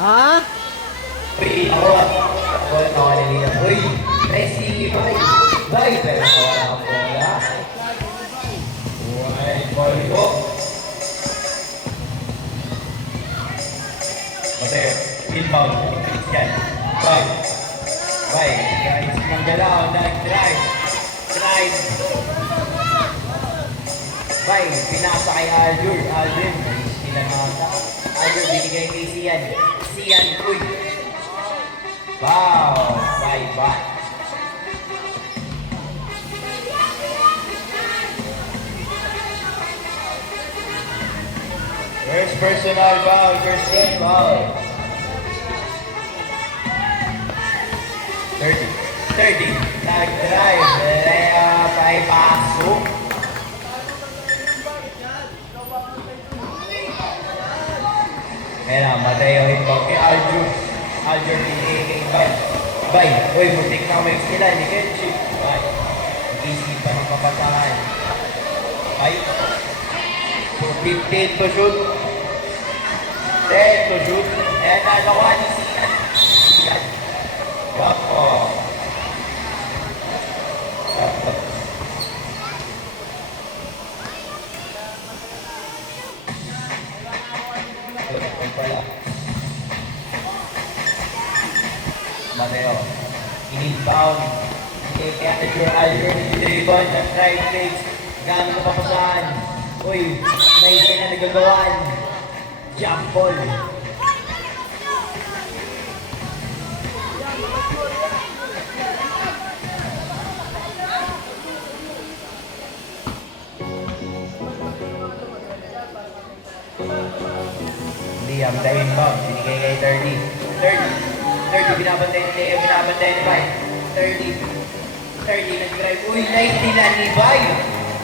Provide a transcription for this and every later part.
Ha? Uy, ako. Ako, nakalili na. Uy, Messi, bye. Bye, pero nawala ang bola. Uy, ball ko. Mateo, inbound. Christian. Bye. Bye. Guys, nanggalaw, nag-drive. Drive. Bye, pinasa kay Aldur. Aldur, sila nata. Aldur, binigay kay Sian. Sian, uy. Wow, bye. First personal foul, first team foul. 30. Nag-drive. Layup ay pasok. Ayan, Mateo Himbog kay Aljur. Aljur binigay kay Bay. Bay, uy, muntik na may sila ni Kenchi. Bay, nag-isipan ng papasahan. Bay, 15 to shoot. 10 to shoot. Ayan, nalawa ni Sian. Sian. Wako. Mateo, in-inbound. Kaya Aldur, dribble, drive legs, gamit na papasahan. Uy, may isa na nagagawaan. Jump ball. Liam, the inbound, binigay kay 30, binabantay ni Leo, binabantay ni Bay. 30, nag-drive. Uy, nice nila ni Bay.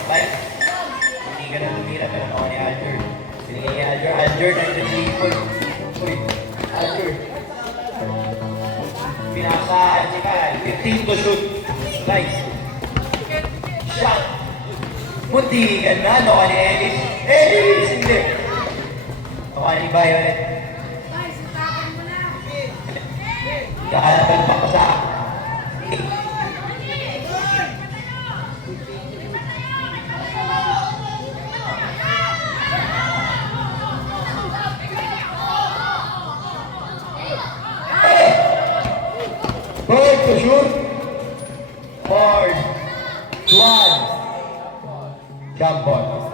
Bay, hindi ka na tumira, pero ako ni Aldur. Binigay kay Aldur. Aldur, nag-dribble. Uy, Aldur. Pinasaan si Bay. 15 to shoot. Bay. Shot. Munti ka na, no ka ni Ellis. Ellis, hindi. Ako ni Bay ulit. Kakalaban pa ko sa Bird to shoot. Board. Swan. Jump ball.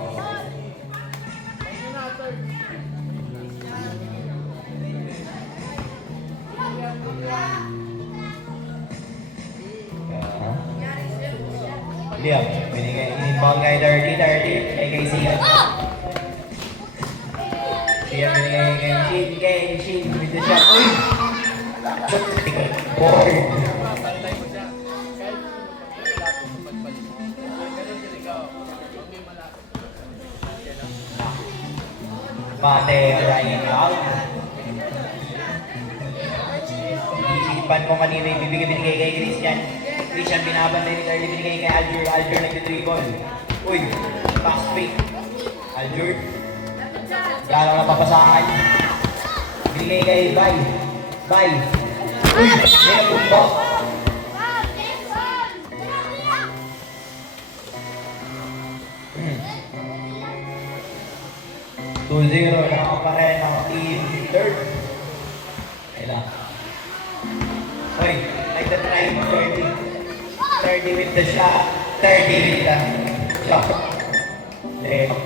Liam, binigay in-inbound kay 30, kay Sian. Sian binigay kay Shin, with the shot. Uy! Board! Mateo, Ryan out. Isipan ko kanina yung binigay kay Christian. Christian binabantay ni Carly, binigay kay Aldur. Aldur nag-dribble. Uy, fast fake. Aldur. Gano'ng napapasahan. Binigay kay Bay. Bay. Uy, may napunta. Two-zero, nakakaparehan ang team third. Kailan. Uy, like the drive, 30 with the shot, 30 with the shot. Leo.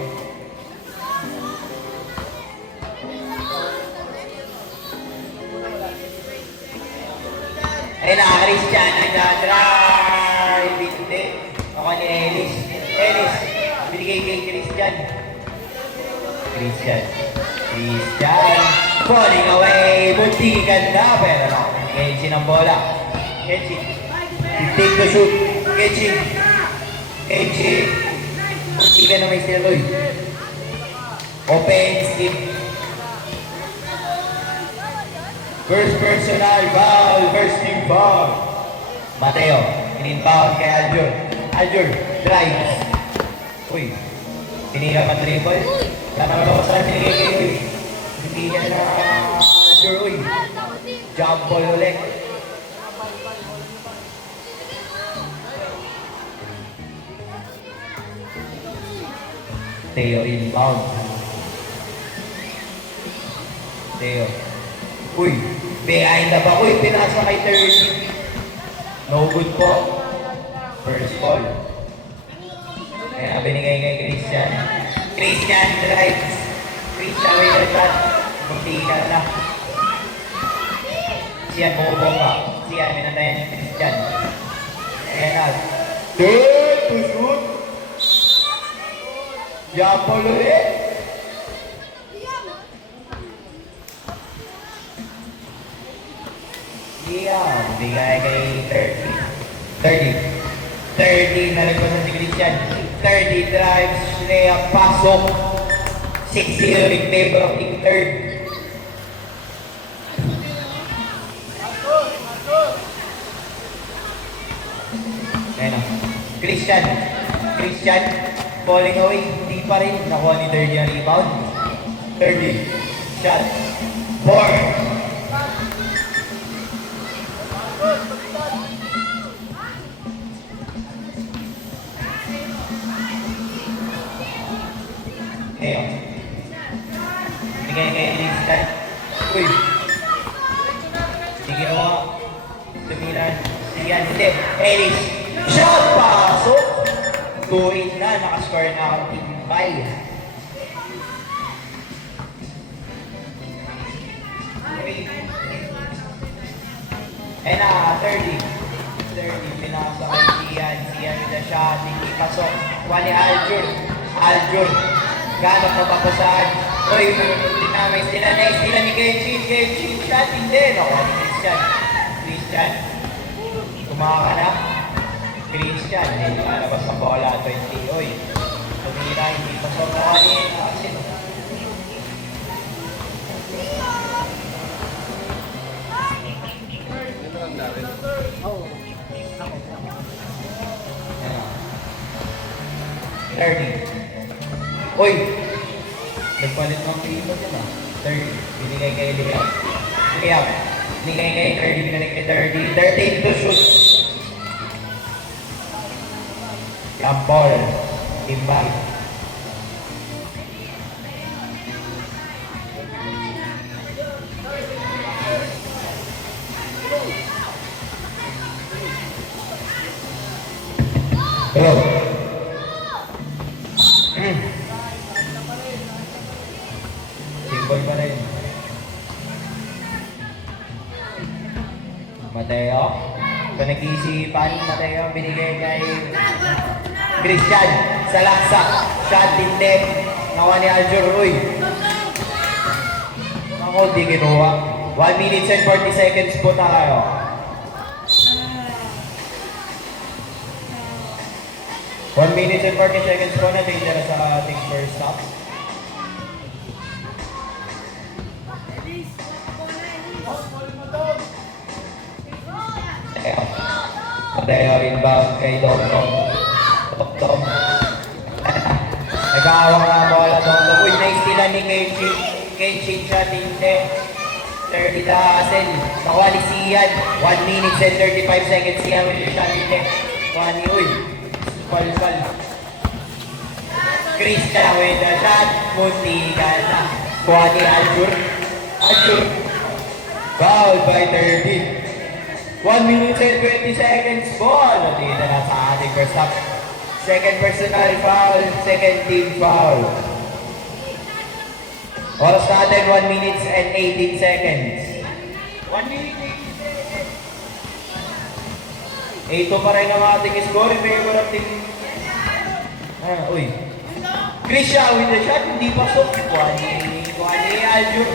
Ay, naka-Christian, nag-drive. Hindi. Ako ni Ellis. Ellis, binigay kay Christian. Christian. Falling away. Buntikan na. Pero no. Kenji ng bola. Kenji. Take the shoot. Kenji. Buntikan na may steal. Uy. Offensive. First personal foul. First team foul. Mateo. In-inbound kay Aldur. Aldur. Drives. Uy. Tinira pa triple. Wala naman ako saan tinigay. Hindi niya na Aldur. Uy. ball ulit. Teo inbound. Teo. Uy, behind the back. Uy, pinasa kay 30. No good po. First ball. Kaya binigay kay Christian. Christian drives. Christian with the shot. Magtigal na. Siyan, bumubomba. Siyan, minantayan ni Christian. Ayan na. Good to shoot. Yapol ulit. Siyan, bigay kay 30. 30, nalagpasan si Christian. 30 drives, layup, pasok. 6-0 in favor of Team Third. Ayan na. Christian, falling away, hindi pa rin. Nakuha ni 30 ang rebound. 30, shot, 4. Ayan. Bigay kay Christian. Uy. Sige mo. Tumilan. Siyan, hindi. Ellis. Shot! Pasok! 2-8 na. Nakascore na ang Team 5. And 30. Pinasa kay Siyan. Siyan with the shot. Hindi pasok. Wali Aljur. Ganap na papasahan. Uy, dinamay sila ni Kenchin. Shot, hindi. Nakuha ni Christian. Kumaka na. Christian, hindi malabas ang bola. 20. Uy, tumira, hindi pasok na kanina. Kasi 30. Uy! Nagpalit ng pilo dyan ah. 30. Binigay kay Liam. Binigay kay 30. Binigay kay 30. 13 to shoot. Lampol. Timbal. Hello. Simbol pa rin. Mateo. So nag-iisipan, Mateo binigay kay Christian sa laksa. Shot hindi. Nawa ni Aljur. Uy. Ako, di kinuha. 1 minute and 40 seconds po tayo. One minute and 40 seconds po na tayo dyan sa ating first stop. Mateo inbound kay Dom. Nag-aawang na bola Dom. Uy, naistilan ni Kenchin shot hindi. 30 Hassel. Nakwalisiyan. 1 minute and 35 seconds siya with the shot hindi. Kuhani, uy. Pal. Christian with the shot. Muntikan na. Kuhani Aljur. Foul by 30. 1 minute and 20 seconds ball. Dito na sa ating first stop. Second personal foul. Second team foul. Oras natin 1 minute and 18 seconds. 1 minute 18 seconds. 8 pa rin ang ating score in favor of team. Uy. Christian with the shot. Hindi pasok. Kuhani Aljur.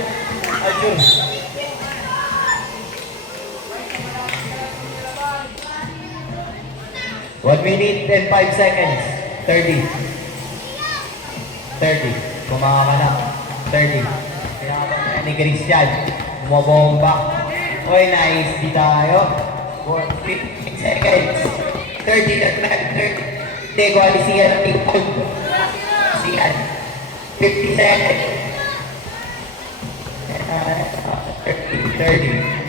1 minute and 5 seconds. 30. Kumaka ka na. 30. Pinakabang ni Christian. Bumabomba. Uy, nice. Di tayo. 15 seconds. 30. Hindi, kuhali siya ng ipag. Siyan. 50 seconds. 30.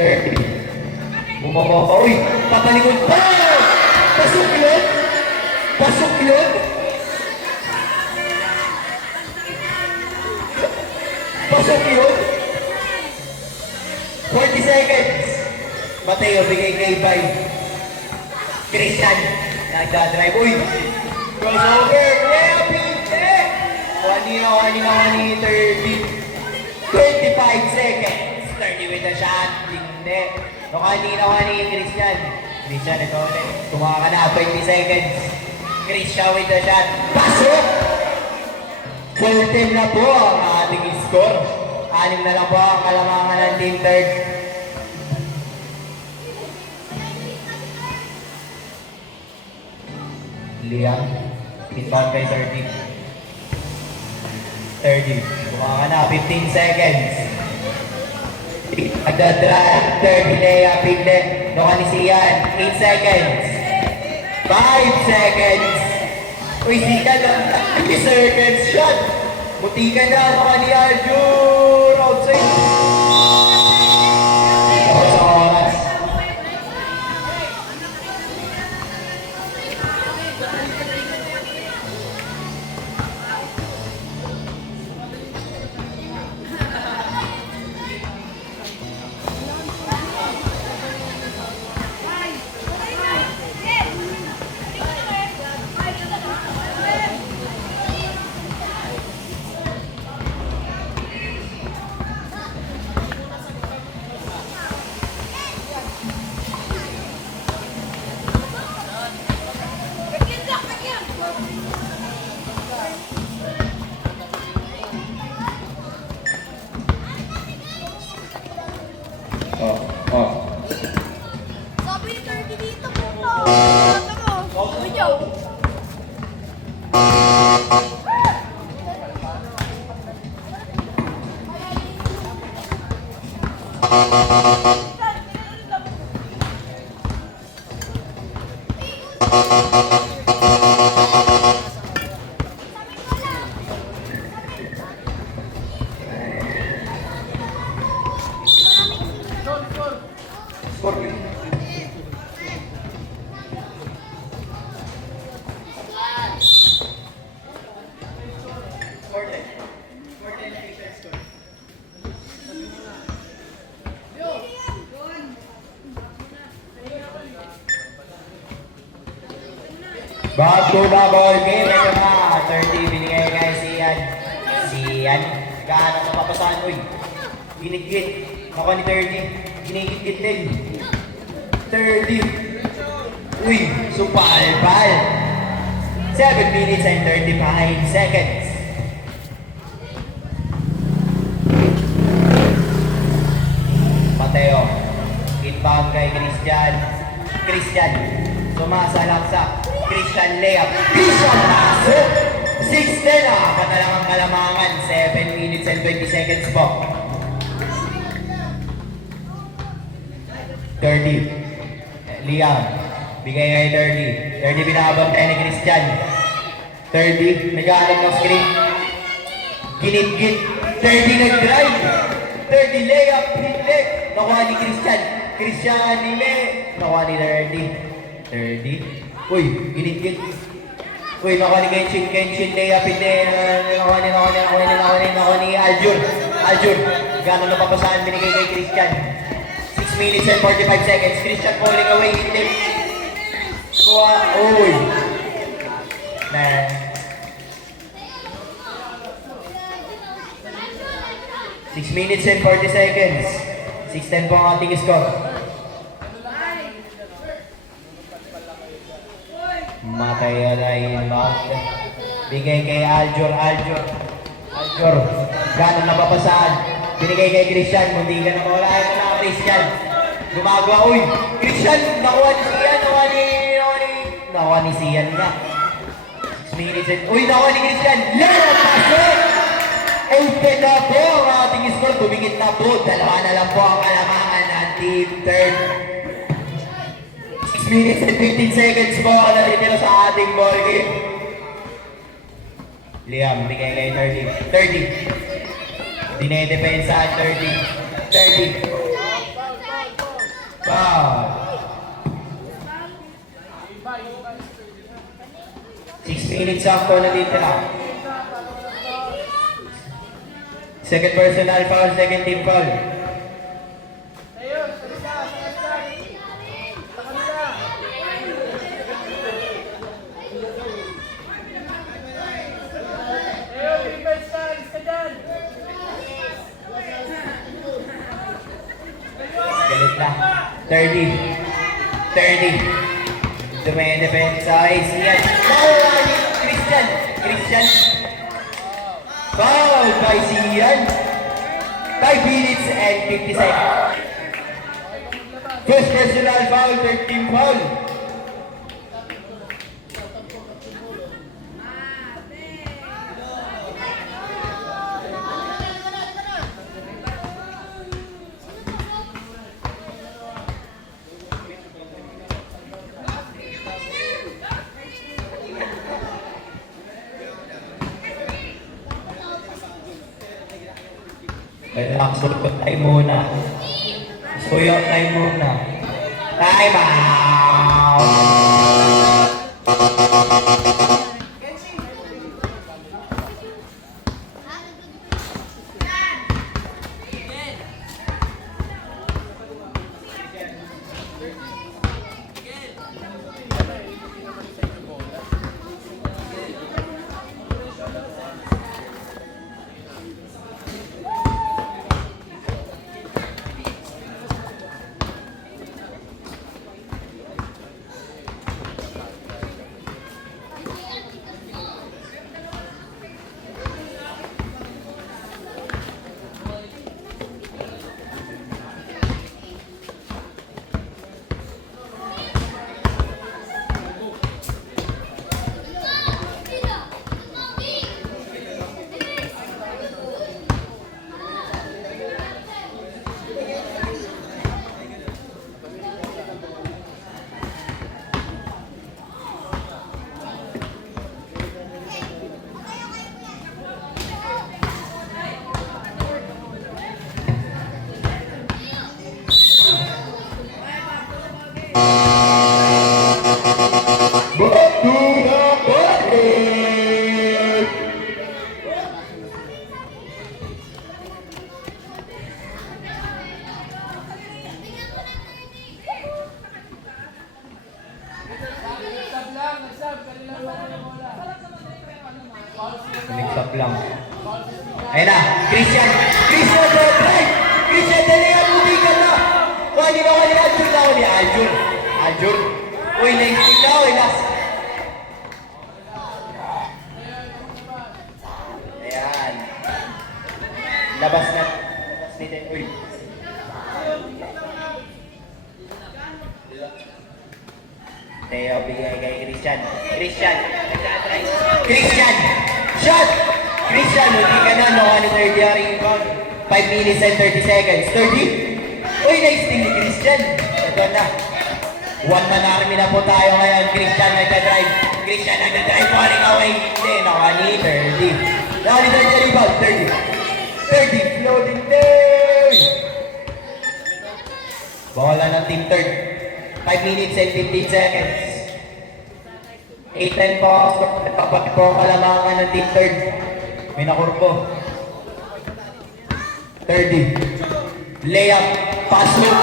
30. Bumaba pa. Uy! Patalikod pa! Pasok yun! Pasok yun! Pasok yun! 40 seconds! Mateo, bigay kay Bay. Christian, nagdadrive. Uy! Crossover! Yeah, pinte! Kanina, 30. 25 seconds. 30 with the shot. Hindi. No, kanina Christian. Christian, ito ulit. Tumawa ka na. 20 seconds. Christian with the shot. Pasok! 14 na po ang ating score. 6 na lang po ang kalamangan ng team third. Liam, inbound kay 30. 30. Tumawa ka na. 15 seconds. Nagdadrive. 30 layup. Hindi. Doon ni Sian. 8 seconds. 5 seconds. Uy, Sian. 3 seconds shot. Buti ka na. Doon ni Arjun. Outside. Ito sa oras. Sabi ni Kirby dito po to. Ano mo? Video. Scorpio. Back to the ball game. Ito na. 30 binigay kay Sian. Sian. Gahanap na papasahan. Uy. Ginigit. Ako ni 30. Ginigit din. 30. Uy. Supal-pal. 7 minutes and 35 seconds. Mateo. Inbound kay Christian. Christian. Sumasalaksak. Christian layup. Christian pasok. 6-10 na. Apat na lang ang kalamangan. 7 minutes and 20 seconds po. 30. Liam. Bigay kay 30. 30 binabantay ni Christian. 30. Nag-aalam ng screen. Ginit-git. 30 nag-drive. 30 layup. Hindi. Nakuha ni Christian. Christian hindi. Nakuha ni 30. 30. Uy, ginit-git. Uy, nakuha ni Kenshin layup. Hindi. Nakuha ni Aljur. Aljur. Gano'n na papasahan binigay kay Christian. 6 minutes and 45 seconds. Christian falling away. Hindi. Kuha. Uy. Na. 6 minutes and 40 seconds. 6-10 po ang ating score. Mataya na yung bigay kay Aljur. Aljur. Gano'n na papasahan. Binigay kay Christian. Mundi ka na mawala. Ito na Christian. Gumagawa. Uy! Christian! Nakuha ni Sian. Nakuha ni Sian nga. 6 minutes and... Uy! Nakuha ni Christian. Lera! Pasok! 8 na po ang ating score. Tumingit na po. 2 na lang po ang kalamangan ng team third. 6 minutes and 15 seconds po ang natitira sa ating ball game. Liam, bigay kay 30. 30. Dinedepensa ang 30. 30. Foul. 6 minutes sakto na titira. Second personal foul, second team foul. Galit na. 30. Dume-depensa ay siyan. Foul! Christian. Foul by Sian. 5 minutes and 50 seconds. First personal foul, third team foul. Kailangan sulot tayo muna. Suyot tayo muna. Time out! Mix-up lang. Ayun na, Christian the drive! Christian, dali nga, butikan na! Wali Aljur. Uy, naisip na, uy, last. Ayan. Labas natin, uy. Teo, bigay kay Christian. Christian! Shot! Christian, hindi ka na, no? Ano third yearing round? 5 minutes and 30 seconds. 30? Uy, nice thing ni Christian. Ito na. One man army na po tayo ngayon. Christian nagda-drive. Falling away. Hindi, nakani 30. Nakani 30 rebound. 30. Floating there. Bola ng team third. 5 minutes and 15 seconds. 8-10 po. Tapat po ang kalamangan ng team third. May nakurpo. 30. Layup. Pass loop.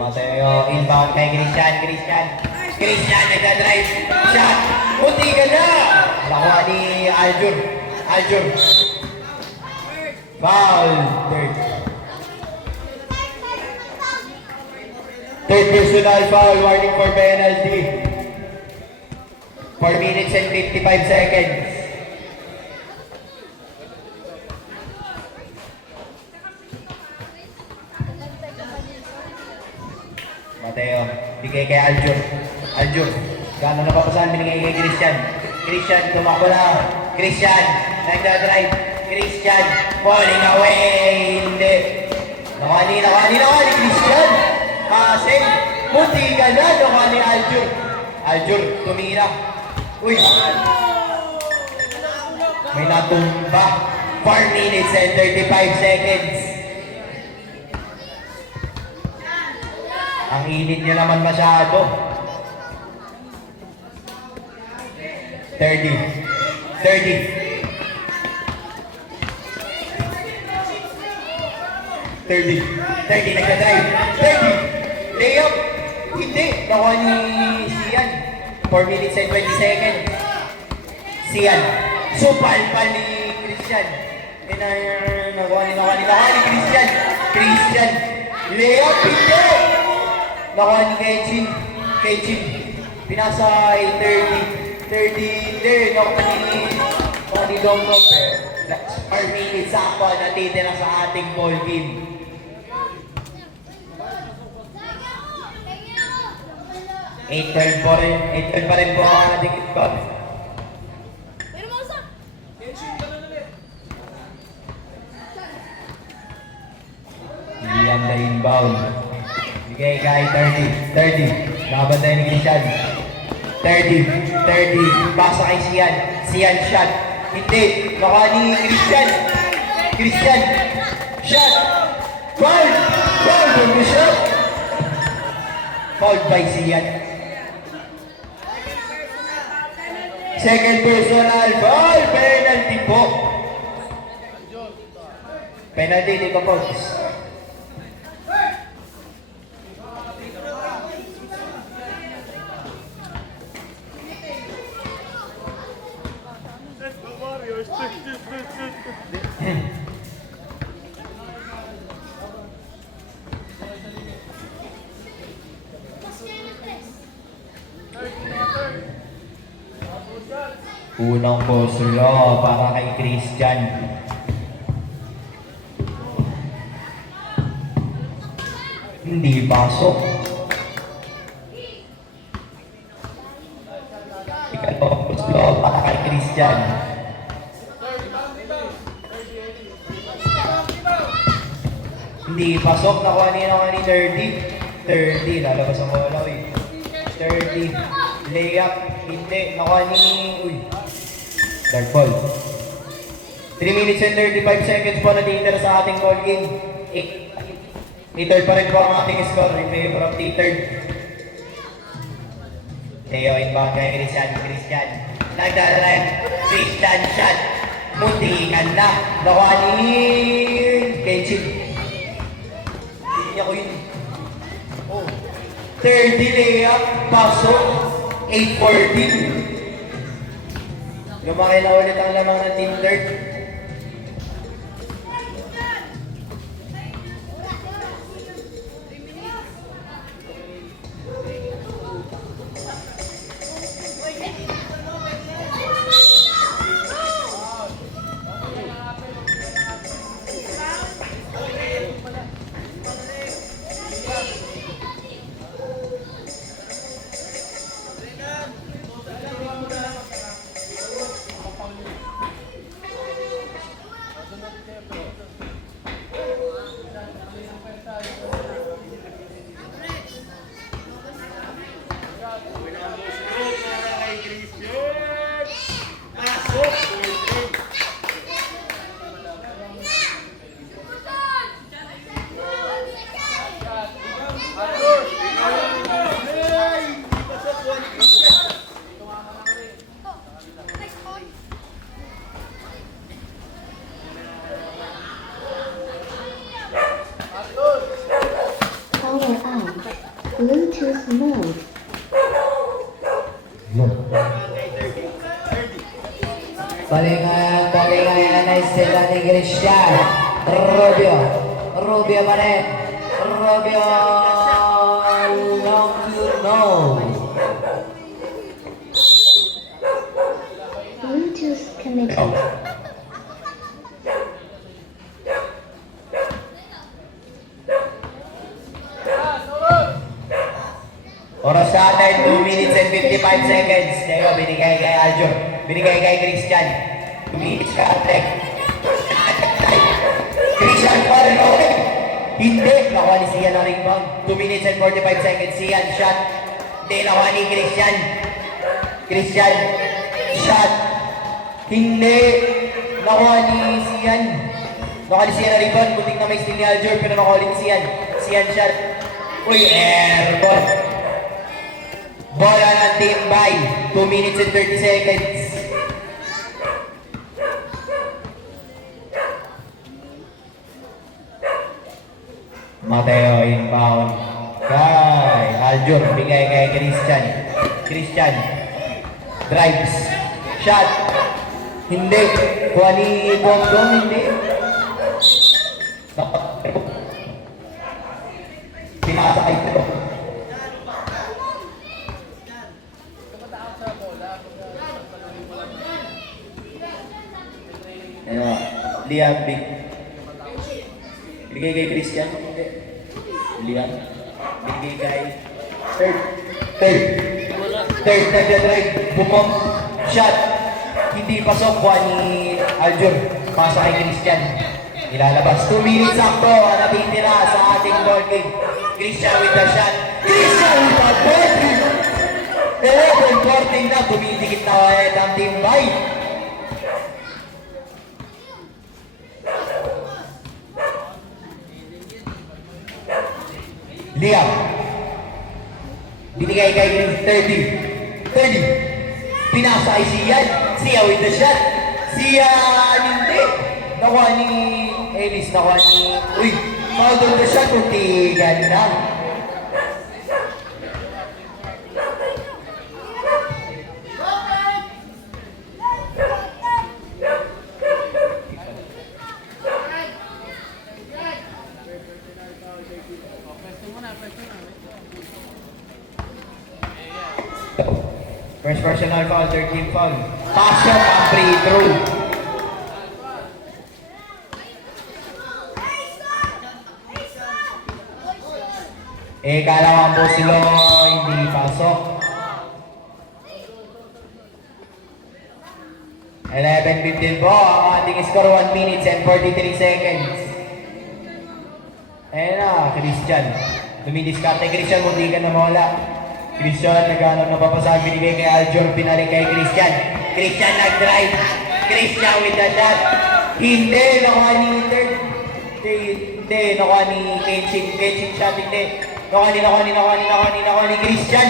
Mateo, inbound kay Christian, nagda-drive, shot, puti ka na! Nakuha ni Aljur, foul, third. Third personal foul, warning for penalty. 4 minutes and 55 seconds. Mateo, bigay kay Aljur. Aljur, gano'n na papasahan, binigay kay Christian. Christian, tumakbo na. Christian, nagdadrive. Christian, falling away. Hindi. Nakani, Christian. Kasi, puti ka na, nakani Aljur. Aljur, tumira. Uy. May natumba. 4 minutes and 35 seconds. Ang init nyo naman masyado. 30. 30, nagka-drive. 30, layup. Hindi, nakuha ni Sian. 4 minutes and 20 seconds. Sian, supal ni Christian. Nakuha ni Christian. Christian, layup, hindi. Nakuha ni Keijin. Pinasa ay 30 there. Nakuha ni Domdom. 4 minutes ako natitira sa ating ball game. 8-12 pa rin po ang ating score. Liam na inbound. Bigay kay 30. Nakabantay ni Christian. 30. Basa kay Sian. Sian shot. Hindi. Baka ni Christian. Shot. Foul. Shot. Fouled by Sian. Second personal foul. Penalty po. Penalty ni Kapos. Unang posulo para kay Christian. Hindi pasok. Ikalawang posulo para kay Christian. Hindi pasok. Nakuha ni 30. Lalabas ang bola. 30. Layup. Hindi. Nakuha ni... Dark ball. 3 minutes and 35 seconds po natitira sa ating ball game. 8-3 pa rin po ang ating score in favor of T-3. Teo inbound kay Christian. Nagdadrive. Christian shot. Muntikan na. Nakuha ni Keijin. Hindi niya ko yun. 30 layup. Pasok. 8-14. Lumaki na ulit ang lamang ng Team Dirt. Bluetooth mode. Palingan na sila ni Christian. Rubio pa rin. Rubio Oras sa atin, 2 minutes and 55 seconds. Tayo, binigay kay Aljur. Binigay kay Christian. 2 minutes ka atin. Christian pa rin ako. Hindi. Nakuha ni Sian ang rebound. 2 minutes and 45 seconds. Sian, shot. Hindi. Nakuha ni Christian. Christian, shot. Hindi. Nakuha ni Sian. Nakuha ni Sian ang rebound. Kunting na may steal ni Aljur. Pero nakuha ni Sian. Sian, shot. Uy, airball. Bola ng team by 2 minutes and 30 seconds. Mateo inbound. Kay Aljur, bigay kay Christian. Christian drives. Shot. Hindi. Kuha ni Bondong, hindi. Pinakasakay ito. Ano, Liam, bigay kay Christian. Liam, bigay kay third nagdadrive, bumong, shot, hindi pasok, kuha ni Aljur, pasa kay Christian, ilalabas. 2 minutes sakto, natitira sa ating ball game. Christian with the shot, Christian with the ball game. 11-14 na, tumidikit na ulit ang team by. Liam, binigay kay 30, pinasa kay Sian, Sia with the shot, Sia hindi, nakuha ni Ellis, nakuha ni, uy, foul on the shot, utigan na. First personal foul, third team foul. Pass shot ang free throw. Kalawang po sila hindi pasok. 11-15 po ang ating score, 1 minutes and 43 seconds. Ayan na, Christian. Dumidiskarte Christian, munti ka na mawala. Christian, naghanap na papasahan, binigay kay Aljur, pinalik kay Christian. Christian nag-drive. Christian with the shot. Hindi, nakuha ni third. Hindi, nakuha ni Kenshin. Kenshin shot, hindi. Nakuha ni Christian.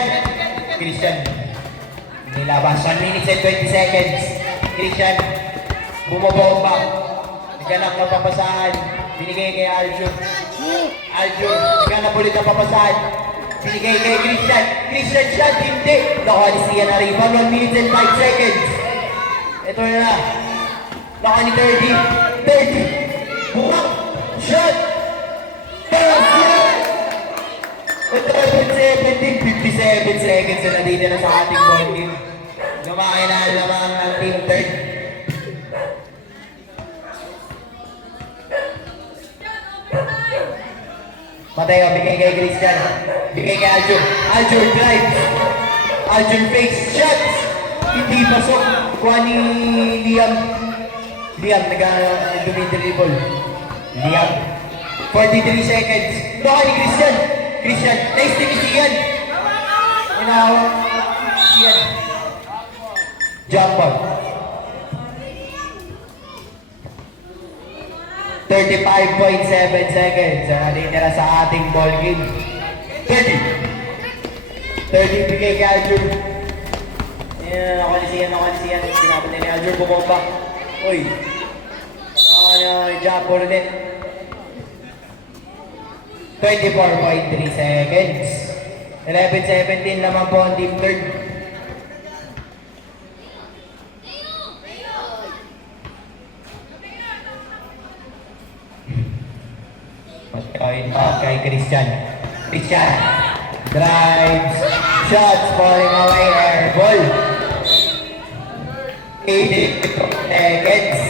Christian. Nilabas, 1 minutes and 20 seconds. Christian, bumabomba. Naghanap na papasahan, binigay kay Aljur. Aljur, naghanap ulit na papasahan. Binigay kay Christian. Christian shot, hindi. Nakuha ni Sian na rebound, 1 minute and 5 seconds. Ito na. Nakuha ni 30. Bumang. Shot. Ito 17, 57 seconds na dito na sa ating ball game. Lumakin na lamang ng team third. Mateo, bigay kay Christian. Bigay kay Aljur. Aljur drive. Aljur fakes. Shots. Hindi pasok. Kuha ni Liam. Liam, nag-dribble. Liam. 43 seconds. Baka ni Christian. Christian. Nice to meet Sian. Inahaw. Sian. Jump ball. 35.7 seconds na natitira sa ating ball game. 30 bigay kay Aljur. Ayan, nakuha ni Sian. Pinapatay ni Aljur, bumomba. Uy. Jump ball ulit. 24.3 seconds. 11-17 naman po ang team third. Point off kay Christian. Christian drives, shots falling away, air ball. 80 seconds.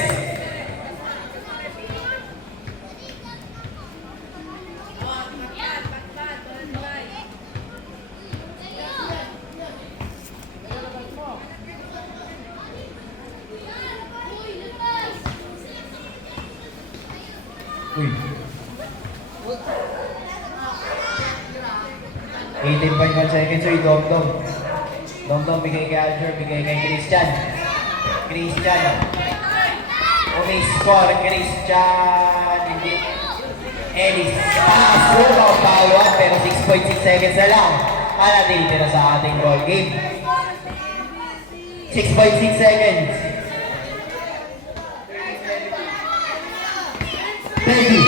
18.1 seconds. Uy, Dom-Dom. Dom-Dom, bigay kay Alger, bigay kay Christian. Christian. Umi-score, Christian. Hindi. Ellis. Sumo, foul 1, pero 6.6 seconds na lang. Ang natitira sa ating ball game. 6.6 seconds. Teddy.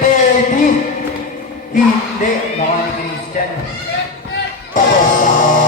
Teddy. Hindi. Baka ni Christian. Tapos,